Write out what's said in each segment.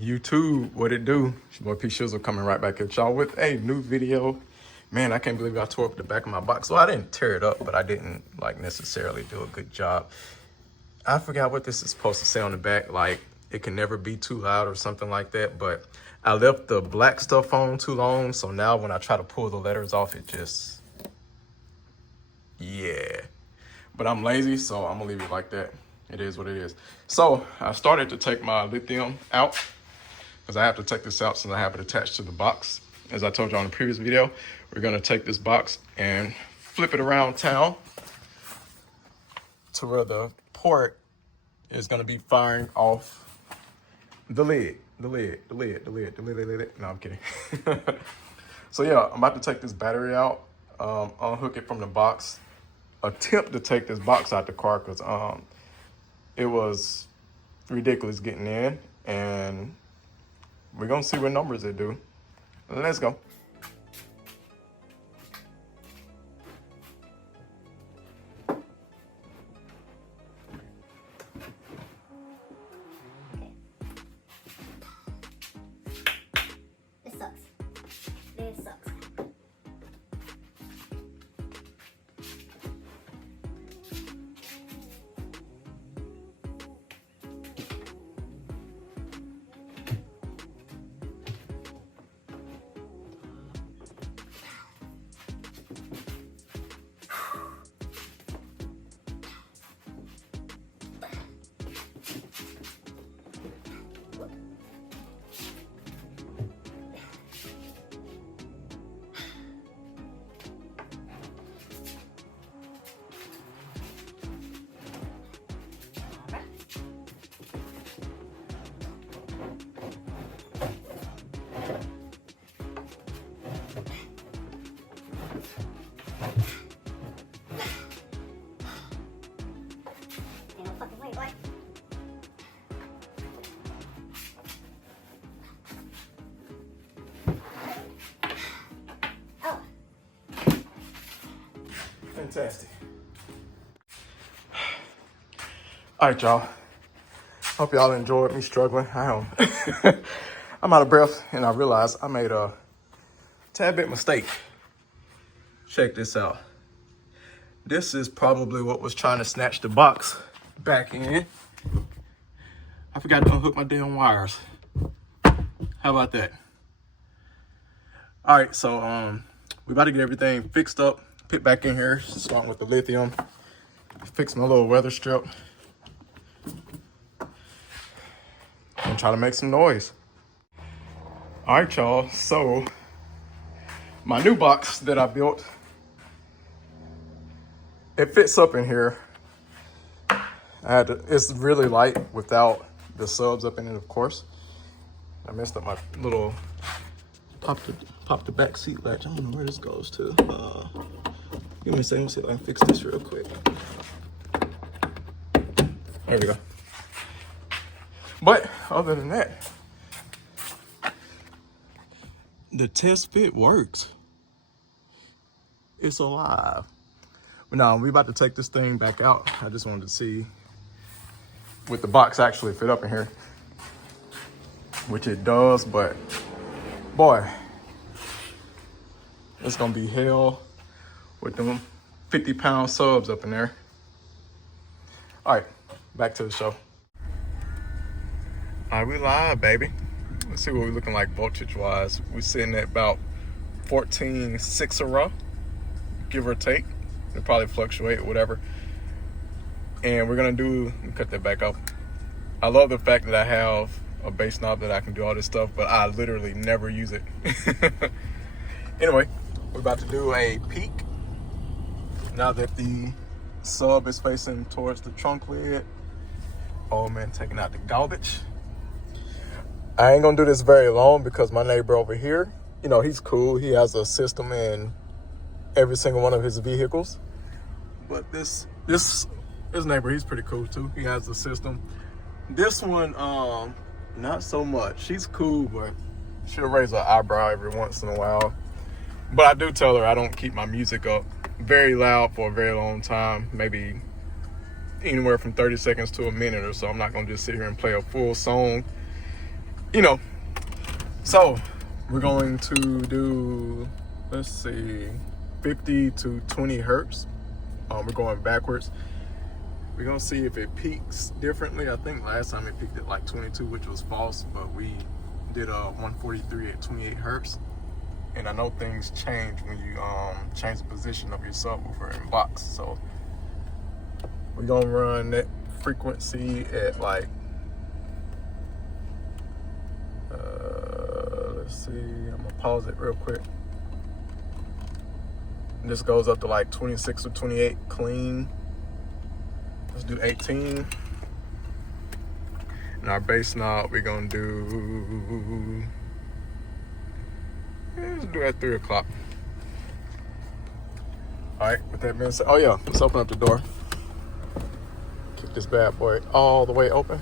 YouTube, what it do? It's your boy P Shizzle coming right back at y'all with a new video. Man, I can't believe I tore up the back of my box. Well, I didn't tear it up, but I didn't like necessarily do a good job. I forgot what this is supposed to say on the back, like it can never be too loud or something like that, but I left the black stuff on too long, so now when I try to pull the letters off, it just, yeah. But I'm lazy, so I'm gonna leave it like that. It is what it is. So I started to take my lithium out, because I have to take this out since I have it attached to the box. As I told you on the previous video, we're gonna take this box and flip it around town to where the port is gonna be firing off the lid. No, I'm kidding. So yeah, I'm about to take this battery out, unhook it from the box, attempt to take this box out the car, because it was ridiculous getting in, and we're gonna see what numbers it do. Let's go. This sucks. This sucks. Fantastic. All right, y'all. Hope y'all enjoyed me struggling. I'm out of breath, and I realized I made a tad bit mistake. Check this out. This is probably what was trying to snatch the box back in. I forgot to unhook my damn wires. How about that? All right, so we about to get everything fixed up. Put back in here, starting with the lithium. Fix my little weather strip. And try to make some noise. All right, y'all. So my new box that I built, it fits up in here. It's really light without the subs up in it, of course. I messed up my little pop the back seat latch. I don't know where this goes to. Give me a second, see if I can fix this real quick. There we go. But other than that, the test fit works. It's alive. But now we about to take this thing back out. I just wanted to see would the box actually fit up in here, which it does, but boy, it's gonna be hell with them 50-pound subs up in there. All right, back to the show. All right, we live, baby. Let's see what we're looking like voltage-wise. We're sitting at about 14.6 a row, give or take. It'll probably fluctuate or whatever. And we're gonna cut that back up. I love the fact that I have a bass knob that I can do all this stuff, but I literally never use it. Anyway, we're about to do a peak. Now that the sub is facing towards the trunk lid. Oh man, taking out the garbage. I ain't gonna do this very long because my neighbor over here, you know, he's cool. He has a system in every single one of his vehicles. But this neighbor, he's pretty cool too. He has the system. This one, not so much. She's cool, but she'll raise her eyebrow every once in a while. But I do tell her I don't keep my music up very loud for a very long time, maybe anywhere from 30 seconds to a minute or so. I'm not gonna just sit here and play a full song you know. So we're going to do, let's see, 50 to 20 hertz. We're going backwards. We're gonna see if it peaks differently. I think last time it peaked at like 22, which was false, but we did a 143 at 28 hertz. And I know things change when you change the position of your subwoofer and box. So we're gonna run that frequency at like, let's see, I'm gonna pause it real quick. And this goes up to like 26 or 28 clean. Let's do 18. And our bass knob, we're gonna do, let's do at 3 o'clock. All right, with that being said, oh yeah, let's open up the door. Keep this bad boy all the way open.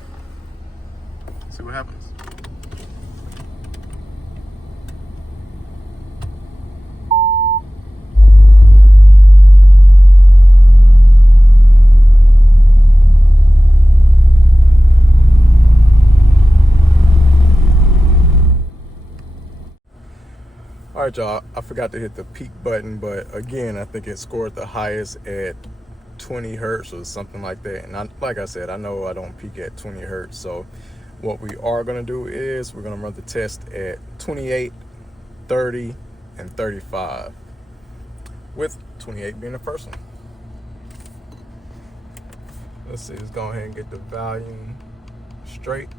See what happens. All right, y'all, I forgot to hit the peak button, but again, I think it scored the highest at 20 hertz or something like that. And like I said, I know I don't peak at 20 hertz. So what we are gonna do is we're gonna run the test at 28, 30, and 35, with 28 being the first one. Let's see, let's go ahead and get the volume straight.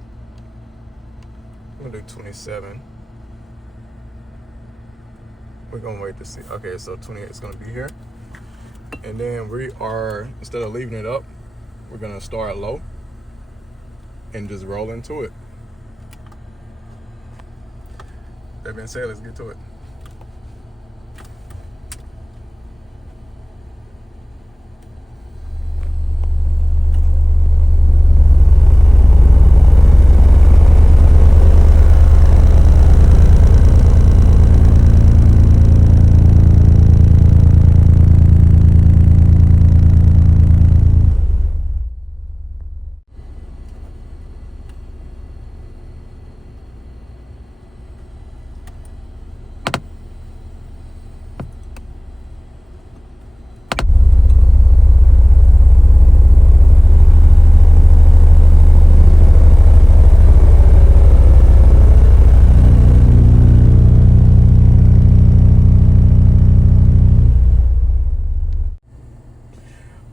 I'm gonna do 27. We're gonna wait to see. Okay, so 28 is gonna be here. And then we are, instead of leaving it up, we're gonna start low and just roll into it. That being said, let's get to it.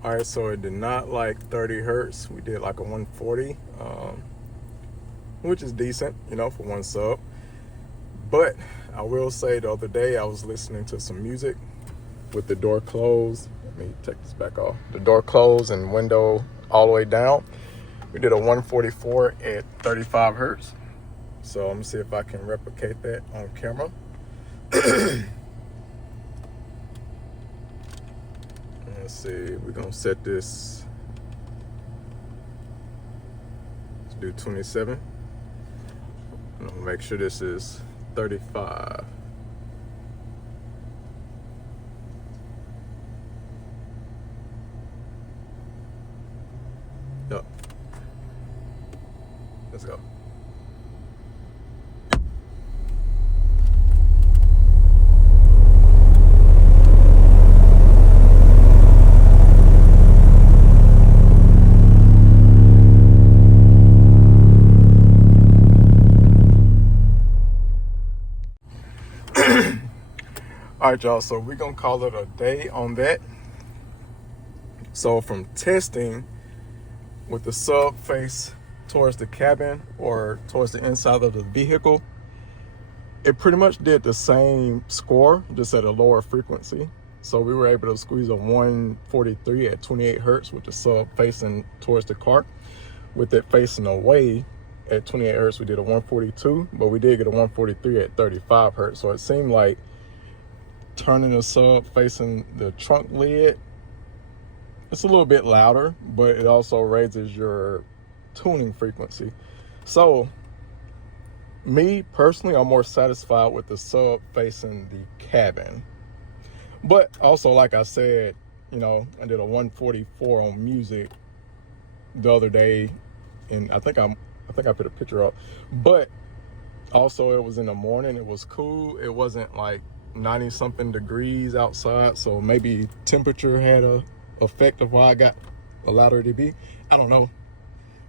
All right, so it did not like 30 hertz. We did like a 140, which is decent, you know, for one sub. But I will say the other day I was listening to some music with the door closed. Let me take this back off. The door closed and window all the way down. We did a 144 at 35 hertz. So I'm gonna see if I can replicate that on camera. Let's see, we're gonna set this, let's do 27. I'm gonna make sure this is 35. Yep. Let's go. All right, y'all, so we're gonna call it a day on that. So from testing with the sub face towards the cabin or towards the inside of the vehicle, it pretty much did the same score, just at a lower frequency. So we were able to squeeze a 143 at 28 hertz with the sub facing towards the car. With it facing away at 28 hertz, we did a 142, but we did get a 143 at 35 hertz. So it seemed like turning the sub facing the trunk lid, it's a little bit louder, but it also raises your tuning frequency. So me personally, I'm more satisfied with the sub facing the cabin. But also, like I said, you know, I did a 144 on music the other day, and I think I put a picture up. But Also, it was in the morning. It was cool. It wasn't like 90 something degrees outside, so maybe temperature had a effect of why I got a louder dB. I don't know,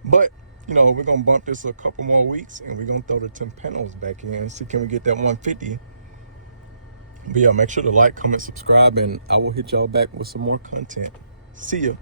but you know, we're gonna bump this a couple more weeks and we're gonna throw the Timpanos back in, see can we get that 150. But yeah, make sure to like, comment, subscribe, and I will hit y'all back with some more content. See ya.